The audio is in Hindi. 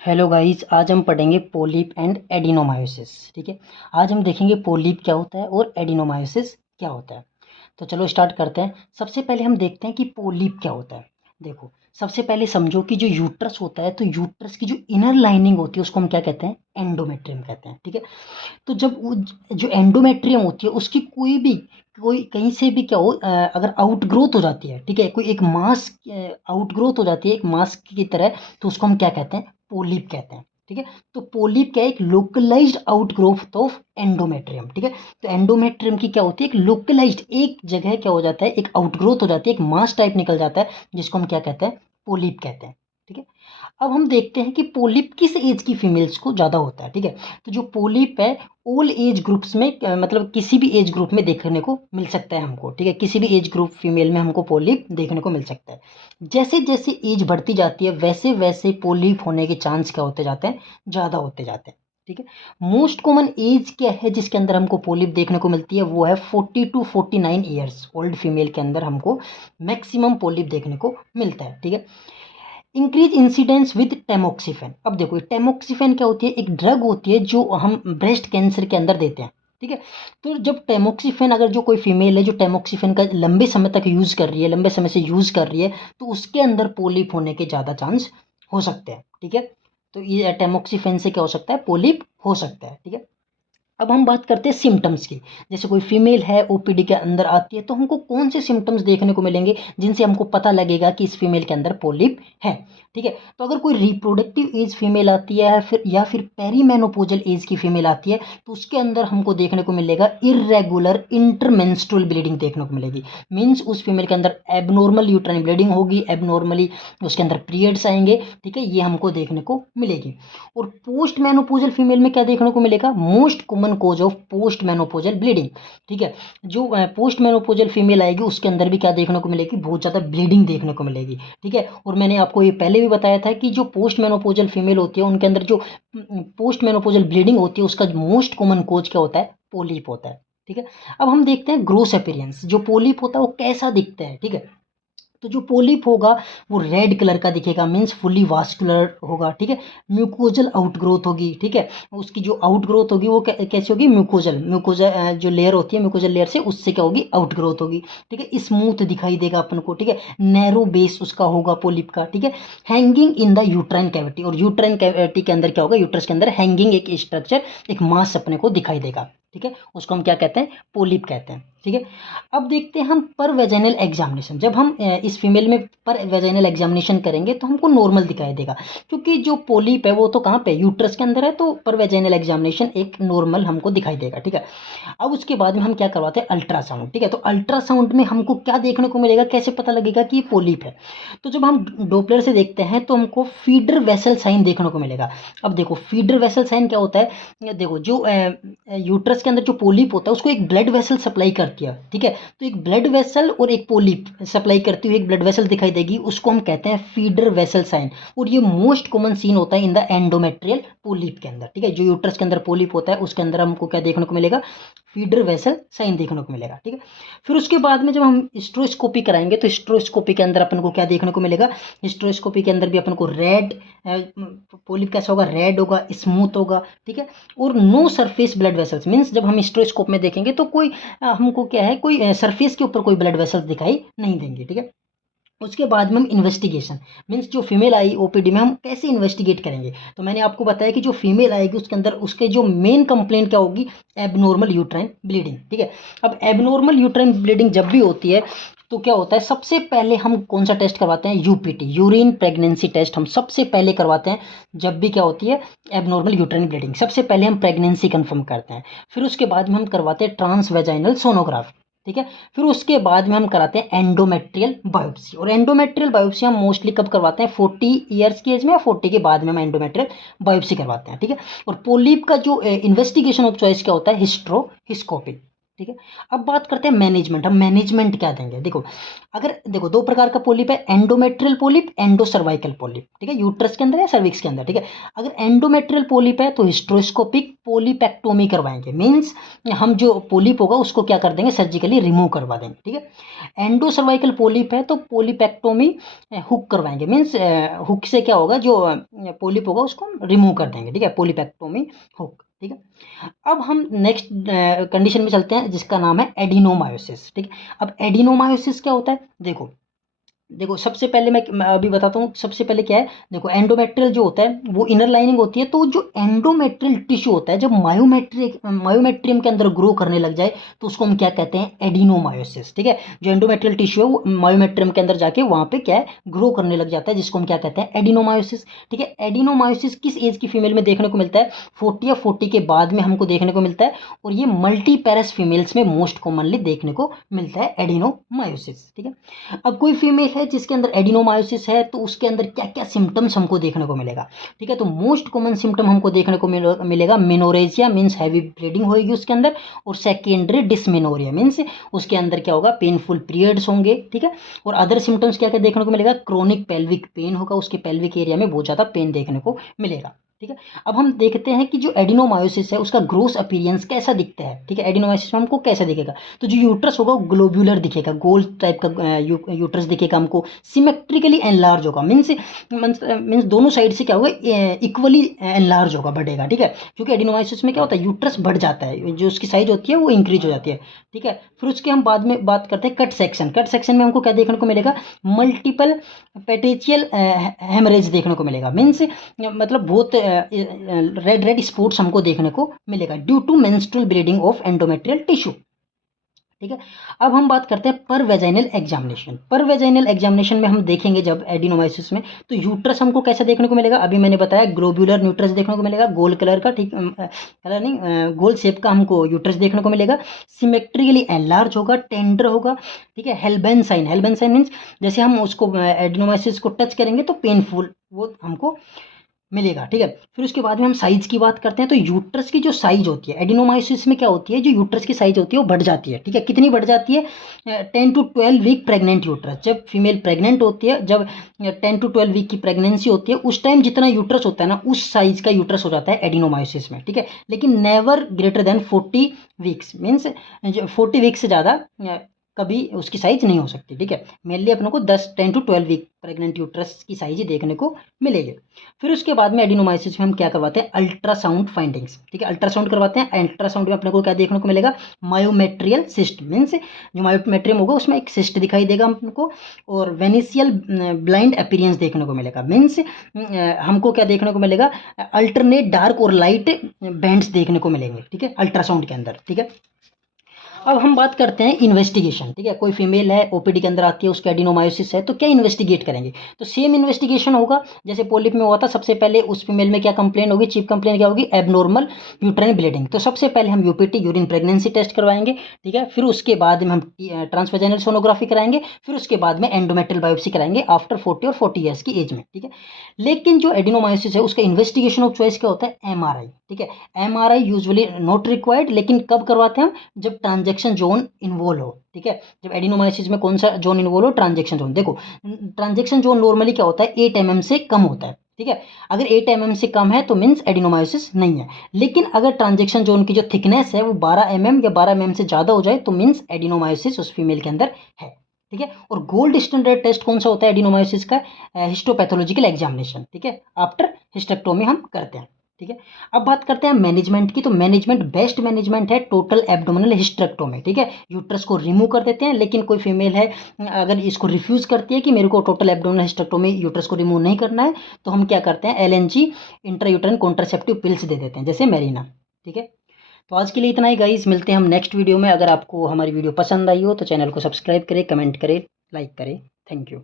हेलो गाइस, आज हम पढ़ेंगे पोलिप एंड एडिनोमायोसिस। ठीक है। आज हम देखेंगे पोलिप क्या होता है और एडिनोमायोसिस क्या होता है। तो चलो स्टार्ट करते हैं। सबसे पहले हम देखते हैं कि पोलिप क्या होता है। देखो, सबसे पहले समझो कि जो यूट्रस होता है, तो यूट्रस की जो इनर लाइनिंग होती है उसको हम क्या कहते हैं? एंडोमेट्रियम कहते हैं। ठीक है। तो जब वो जो एंडोमेट्रियम होती है उसकी कोई कहीं से भी क्या हो, अगर आउटग्रोथ हो जाती है, ठीक है, कोई एक मास आउटग्रोथ हो जाती है एक मास की तरह, तो उसको हम क्या कहते हैं? पोलिप कहते हैं। ठीक है। तो पोलिप क्या है? एक लोकलाइज्ड आउटग्रोथ ऑफ एंडोमेट्रियम। ठीक है। तो एंडोमेट्रियम की क्या होती है? एक लोकलाइज्ड एक जगह क्या हो जाता है, एक आउटग्रोथ हो जाती है, एक मास टाइप निकल जाता है, जिसको हम क्या कहते हैं? पोलिप कहते हैं। ठीक है। अब हम देखते हैं कि पोलिप किस एज की फीमेल्स को ज़्यादा होता है। ठीक है। तो जो पोलिप है ऑल एज ग्रुप्स में, मतलब किसी भी एज ग्रुप में देखने को मिल सकता है हमको। ठीक है। किसी भी एज ग्रुप फीमेल में हमको पोलिप देखने को मिल सकता है। जैसे जैसे एज बढ़ती जाती है वैसे वैसे पोलिप होने के चांस क्या होते जाते हैं? ज़्यादा होते जाते हैं। ठीक है। मोस्ट कॉमन एज क्या है जिसके अंदर हमको पोलिप देखने को मिलती है? वो है 40 to 49 ईयर्स ओल्ड फीमेल के अंदर हमको मैक्सिमम पोलिप देखने को मिलता है। ठीक है। Increase incidence with टेमोक्सिफेन। अब देखो, टेमोक्सिफेन क्या होती है? एक ड्रग होती है जो हम ब्रेस्ट कैंसर के अंदर देते हैं। ठीक है। तो जब टेमोक्सिफेन, अगर जो कोई फीमेल है जो टेमोक्सिफेन का लंबे समय तक यूज़ कर रही है, लंबे समय से यूज़ कर रही है, तो उसके अंदर पोलिप होने के ज़्यादा चांस हो सकते हैं। ठीक है। तो ये टेमोक्सिफेन से क्या हो सकता है? पोलिप हो सकता है। ठीक है। अब हम बात करते हैं सिम्टम्स की। जैसे कोई फीमेल है ओपीडी के अंदर आती है, तो हमको कौन से सिम्टम्स देखने को मिलेंगे जिनसे हमको पता लगेगा कि इस फीमेल के अंदर पोलिप है? ठीक है। तो अगर कोई रिप्रोडक्टिव एज फीमेल आती है या फिर पेरीमेनोपॉजल एज की फीमेल आती है, तो उसके अंदर हमको देखने को मिलेगा इर्रेगुलर इंटरमेंस्ट्रुअल ब्लीडिंग देखने को मिलेगी। मीन्स उस फीमेल के अंदर एबनॉर्मल यूट्राइन ब्लीडिंग होगी, एबनॉर्मली उसके अंदर पीरियड्स आएंगे। ठीक है। ये हमको देखने को मिलेगी। और पोस्ट मेनोपोजल फीमेल में क्या देखने को मिलेगा? Most common cause of post menopausal bleeding. ठीक है। जो पोस्ट मेनोपोजल फीमेल आएगी उसके अंदर भी क्या देखने को मिलेगी? बहुत ज़्यादा ब्लीडिंग देखने को मिलेगी। ठीक है। और मैंने आपको ये पहले भी बताया था कि जो पोस्ट मेनोपोजल फीमेल होती है उनके अंदर जो पोस्ट मेनोपोजल ब्लीडिंग होती है उसका मोस्ट कॉमन कोज क्या होता है? पोलिप होता है। ठीक है। अब हम देखते हैं ग्रोस अपीयरेंस। जो पोलिप होता है वो कैसा दिखता है? ठीक है। तो जो पोलिप होगा वो रेड कलर का दिखेगा, मीन्स फुली वास्कुलर होगा। ठीक है। म्यूकोजल आउटग्रोथ होगी। ठीक है। उसकी जो आउटग्रोथ होगी वो कैसी होगी? म्यूकोजल जो लेयर होती है, म्यूकोजल लेयर से उससे क्या होगी? आउटग्रोथ होगी। ठीक है। स्मूथ दिखाई देगा अपन को। ठीक है। नैरो बेस उसका होगा पोलिप का। ठीक है। Hanging in the uterine cavity, और यूट्राइन कैविटी के अंदर क्या होगा? यूट्रस के अंदर हैंगिंग एक स्ट्रक्चर, एक मास अपने को दिखाई देगा। ठीक है। उसको हम क्या कहते हैं? पोलिप कहते हैं। ठीक है। अब देखते हैं हम पर वेजाइनल एग्जामिनेशन। जब हम इस फीमेल में पर वेजाइनल एग्जामिनेशन करेंगे तो हमको नॉर्मल दिखाई देगा, क्योंकि जो पोलिप है वो तो कहाँ पे? यूट्रस के अंदर है, तो पर वेजाइनल एग्जामिनेशन एक नॉर्मल हमको दिखाई देगा। ठीक है। अब उसके बाद में हम क्या करवाते हैं? अल्ट्रासाउंड। ठीक है। तो अल्ट्रासाउंड में हमको क्या देखने को मिलेगा? कैसे पता लगेगा कि ये पोलिप है? तो जब हम डोपलर से देखते हैं तो हमको फीडर वेसल साइन देखने को मिलेगा। अब देखो, फीडर वेसल साइन क्या होता है? देखो, जो यूट्रस के अंदर जो पोलिप होता है उसको एक ब्लड वेसल सप्लाई करती है। ठीक है। तो एक ब्लड वेसल और एक पोलिप सप्लाई करती हुई एक ब्लड वेसल दिखाई देगी, उसको हम कहते हैं फीडर वेसल साइन। और ये मोस्ट कॉमन सीन होता है इन द एंडोमेट्रियल पोलिप के अंदर। ठीक है। जो यूट्रस के अंदर पोलिप होता है उसके अंदर हमको क्या देखने को मिलेगा? फीडर वेसल साइन देखने को मिलेगा। ठीक है। फिर उसके बाद में जब हम हिस्ट्रोस्कोपी कराएंगे तो हिस्ट्रोस्कोपी के अंदर अपन को क्या देखने को मिलेगा? हिस्ट्रोस्कोपी के अंदर भी अपन को रेड पोलिप कैसा होगा? रेड होगा, स्मूथ होगा। ठीक है। और no surface blood vessels, means जब हम हिस्ट्रोस्कोप में देखेंगे तो कोई हमको क्या है, कोई सरफेस के ऊपर कोई ब्लड वेसल्स दिखाई नहीं देंगे। ठीक है। उसके बाद में हम इन्वेस्टिगेशन, मीन्स जो फीमेल आई ओपीडी में हम कैसे इन्वेस्टिगेट करेंगे? तो मैंने आपको बताया कि जो फीमेल आएगी उसके अंदर उसके जो मेन कंप्लेंट क्या होगी? Abnormal uterine bleeding. ठीक है। अब एबनॉर्मल यूट्राइन ब्लीडिंग जब भी होती है तो क्या होता है? सबसे पहले हम कौन सा टेस्ट करवाते हैं? यूपीटी, यूरिन प्रेगनेंसी टेस्ट हम सबसे पहले करवाते हैं। जब भी क्या होती है एबनॉर्मल यूट्राइन ब्लीडिंग, सबसे पहले हम प्रेगनेंसी कंफर्म करते हैं। फिर उसके बाद में हम करवाते हैं ट्रांस वेजाइनल सोनोग्राफ। ठीक है। फिर उसके बाद में हम कराते हैं एंडोमेट्रियल बायोप्सी, और एंडोमेट्रियल बायोप्सी हम मोस्टली कब करवाते हैं? 40 ईयर्स की एज में या 40 के बाद में हम एंडोमेट्रियल बायोप्सी करवाते हैं। ठीक है। और पोलिप का जो इन्वेस्टिगेशन ऑफ चॉइस क्या होता है? हिस्ट्रोस्कोपी। ठीक है। अब बात करते हैं मैनेजमेंट। हम मैनेजमेंट क्या देंगे, देखो दो प्रकार का पोलिप है, endometrial polyp, endo cervical polyp, ठीक है, यूट्रस के अंदर या सर्विक्स के अंदर, ठीक है। अगर एंडोमेट्रियल पोलिप है तो हिस्ट्रोस्कोपिक पोलिपेक्टोमी करवाएंगे, मीन्स हम जो पोलिप होगा उसको क्या कर देंगे, सर्जिकली रिमूव करवा देंगे, ठीक है। एंडो सर्वाइकल पोलिप है तो पोलिपेक्टोमी हुक करवाएंगे, मीन्स हुक से क्या होगा, जो पोलिप होगा उसको रिमूव कर देंगे, ठीक है, पोलिपेक्टोमी हुक, ठीक है। अब हम नेक्स्ट कंडीशन में चलते हैं जिसका नाम है एडिनोमायोसिस, ठीक है। अब एडिनोमायोसिस क्या होता है, देखो सबसे पहले मैं अभी बताता हूँ, सबसे पहले क्या है, देखो एंडोमेट्रियल जो होता है वो इनर लाइनिंग होती है, तो जो एंडोमेट्रियल टिश्यू होता है जब मायोमेट्रियम के अंदर ग्रो करने लग जाए तो उसको हम क्या कहते हैं, एडिनोमायोसिस, ठीक है। जो एंडोमेट्रियल टिश्यू है वो मायोमेट्रियम के अंदर जाके वहाँ पे क्या है, ग्रो करने लग जाता है, जिसको हम क्या कहते हैं, एडिनोमायोसिस, ठीक है। एडिनोमायोसिस किस एज की फीमेल में देखने को मिलता है, 40 या 40 के बाद में हमको देखने को मिलता है, और ये मल्टीपेरस फीमेल्स में मोस्ट कॉमनली देखने को मिलता है एडिनोमायोसिस, ठीक है। अब कोई फीमेल है जिसके अंदर एडिनोमायोसिस है तो उसके अंदर क्या क्या सिम्टम्स हमको देखने को मिलेगा, ठीक है। तो मोस्ट कॉमन सिम्टम हमको देखने को मिलेगा मेनोरेजिया, मीन्स हैवी ब्लीडिंग होगी उसके अंदर, और सेकेंडरी डिसमेनोरिया, मीन्स उसके अंदर क्या होगा, पेनफुल पीरियड्स होंगे, ठीक है। और अदर सिम्टम्स क्या क्या देखने को मिलेगा, क्रोनिक पेल्विक पेन होगा, उसके पेल्विक एरिया में बहुत ज़्यादा पेन देखने को मिलेगा, ठीक है। अब हम देखते हैं कि जो एडिनोमायोसिस है उसका ग्रोस अपीयरेंस कैसा दिखता है, ठीक है। एडिनोमायोसिस में हमको कैसा दिखेगा, तो जो यूट्रस होगा वो ग्लोब्यूलर दिखेगा, गोल टाइप का यूट्रस दिखेगा हमको, सिमेट्रिकली एनलार्ज होगा, मीन्स दोनों साइड से क्या होगा, इक्वली एनलार्ज होगा, बढ़ेगा, ठीक है। क्योंकि एडिनोमायोसिस में क्या होता है, यूट्रस बढ़ जाता है, जो उसकी साइज होती है वो इंक्रीज हो जाती है, ठीक है। फिर उसके हम बाद में बात करते हैं कट सेक्शन। कट सेक्शन में हमको क्या देखने को मिलेगा, मल्टीपल पेटेचियल हेमरेज देखने को मिलेगा, मीन्स मतलब बहुत रेड रेड स्पॉट्स हमको देखने को मिलेगा due to menstrual bleeding of endometrial tissue, ठीक है। अब हम बात करते हैं per vaginal examination. Per vaginal examination में हम देखेंगे जब एडिनोमायोसिस में, तो यूट्रस हमको कैसा देखने को मिलेगा, अभी मैंने बताया ग्लोब्यूलर यूट्रस देखने को मिलेगा, गोल कलर का, ठीक, कलर नहीं, गोल शेप का हमको यूट्रस देखने को मिलेगा, सिमेट्रिकली एनलार्ज होगा, टेंडर होगा, ठीक है। हेल्बेन साइन मीन्स जैसे हम उसको एडिनोमायोसिस को टच करेंगे तो पेनफुल वो हमको मिलेगा, ठीक है। फिर उसके बाद में हम साइज की बात करते हैं, तो यूट्रस की जो साइज होती है एडिनोमायोसिस में क्या होती है, जो यूट्रस की साइज होती है वो बढ़ जाती है, ठीक है। कितनी बढ़ जाती है, 10 to 12 वीक प्रेग्नेंट यूट्रस, जब फीमेल प्रेग्नेंट होती है, जब 10 to 12 वीक की प्रेगनेंसी होती है, उस टाइम जितना यूट्रस होता है ना, उस साइज का यूट्रस हो जाता है एडिनोमायोसिस में, ठीक है। लेकिन never greater than 40 weeks, means 40 week से ज़्यादा कभी उसकी साइज नहीं हो सकती, ठीक है। मेनली अपने को 10 to 12 वीक प्रेग्नेंट यूट्रस की साइज ही देखने को मिलेगी। फिर उसके बाद में एडिनोमायोसिस में हम क्या करवाते हैं, अल्ट्रासाउंड फाइंडिंग्स, ठीक है। अल्ट्रासाउंड करवाते हैं, अल्ट्रासाउंड में अपने को क्या देखने को मिलेगा, मायोमेट्रियल सिस्ट, मीन्स जो मायोमेट्रियम होगा उसमें एक सिस्ट दिखाई देगा हमको, और वेनिसियल ब्लाइंड अपीयरेंस देखने को मिलेगा, मीन्स हमको क्या देखने को मिलेगा, अल्टरनेट डार्क और लाइट बैंड्स देखने को मिलेंगे, ठीक है, अल्ट्रासाउंड के अंदर, ठीक है। अब हम बात करते हैं इन्वेस्टिगेशन, ठीक है। कोई फीमेल है ओपीडी के अंदर आती है, उसका एडिनोमायोसिस है, तो क्या इन्वेस्टिगेट करेंगे, तो सेम इन्वेस्टिगेशन होगा जैसे पोलिप में हुआ था। सबसे पहले उस फीमेल में क्या कंप्लेन होगी, चीफ कंप्लेन क्या होगी, एबनॉर्मल यूट्राइन ब्लीडिंग, तो सबसे पहले हम यूपीटी यूरिन प्रेगनेंसी टेस्ट करवाएंगे, ठीक है। फिर उसके बाद में हम ट्रांसवेजाइनल सोनोग्राफी कराएंगे, फिर उसके बाद में एंडोमेट्रियल बायोप्सी कराएंगे आफ्टर 40 और 40 ईयर्स की एज में, ठीक है। लेकिन जो एडिनोमायोसिस है उसका इन्वेस्टिगेशन ऑफ चॉइस क्या होता है, एमआरआई, ठीक है। एमआरआई यूजुअली नॉट रिक्वायर्ड, लेकिन कब करवाते हैं हम, जब ट्रांजेक्शन जोन इन्वॉल्व हो, ठीक है। जब एडिनोमायोसिस में कौन सा जोन इन्वॉल्व हो, ट्रांजेक्शन जोन। देखो ट्रांजेक्शन जोन नॉर्मली क्या होता है, 8 mm से कम होता है, ठीक है। अगर 8 mm से कम है तो मीन्स एडिनोमायोसिस नहीं है, लेकिन अगर ट्रांजेक्शन जोन की जो थिकनेस है वो 12 mm या 12 mm से ज़्यादा हो जाए तो मीन्स एडिनोमायोसिस उस फीमेल के अंदर है, ठीक है। और गोल्ड स्टैंडर्ड टेस्ट कौन सा होता है एडिनोमायोसिस का, हिस्टोपैथोलॉजिकल एग्जामिनेशन, ठीक है, आफ्टर हिस्टेक्टोमी हम करते हैं, ठीक है। अब बात करते हैं मैनेजमेंट की, तो मैनेजमेंट बेस्ट मैनेजमेंट है टोटल एब्डोमिनल हिस्टेक्टोमी, ठीक है। यूट्रस को रिमूव कर देते हैं, लेकिन कोई फीमेल है अगर इसको रिफ्यूज़ करती है कि मेरे को टोटल एब्डोमिनल हिस्टेक्टोमी यूट्रस को रिमूव नहीं करना है, तो हम क्या करते हैं, एलएनजी इंट्रायूटेराइन कॉन्ट्रासेप्टिव पिल्स दे देते हैं, जैसे मेरिना, ठीक है। तो आज के लिए इतना ही गाइस, मिलते हैं हम नेक्स्ट वीडियो में। अगर आपको हमारी वीडियो पसंद आई हो तो चैनल को सब्सक्राइब करें, कमेंट करें, लाइक करें। Thank you.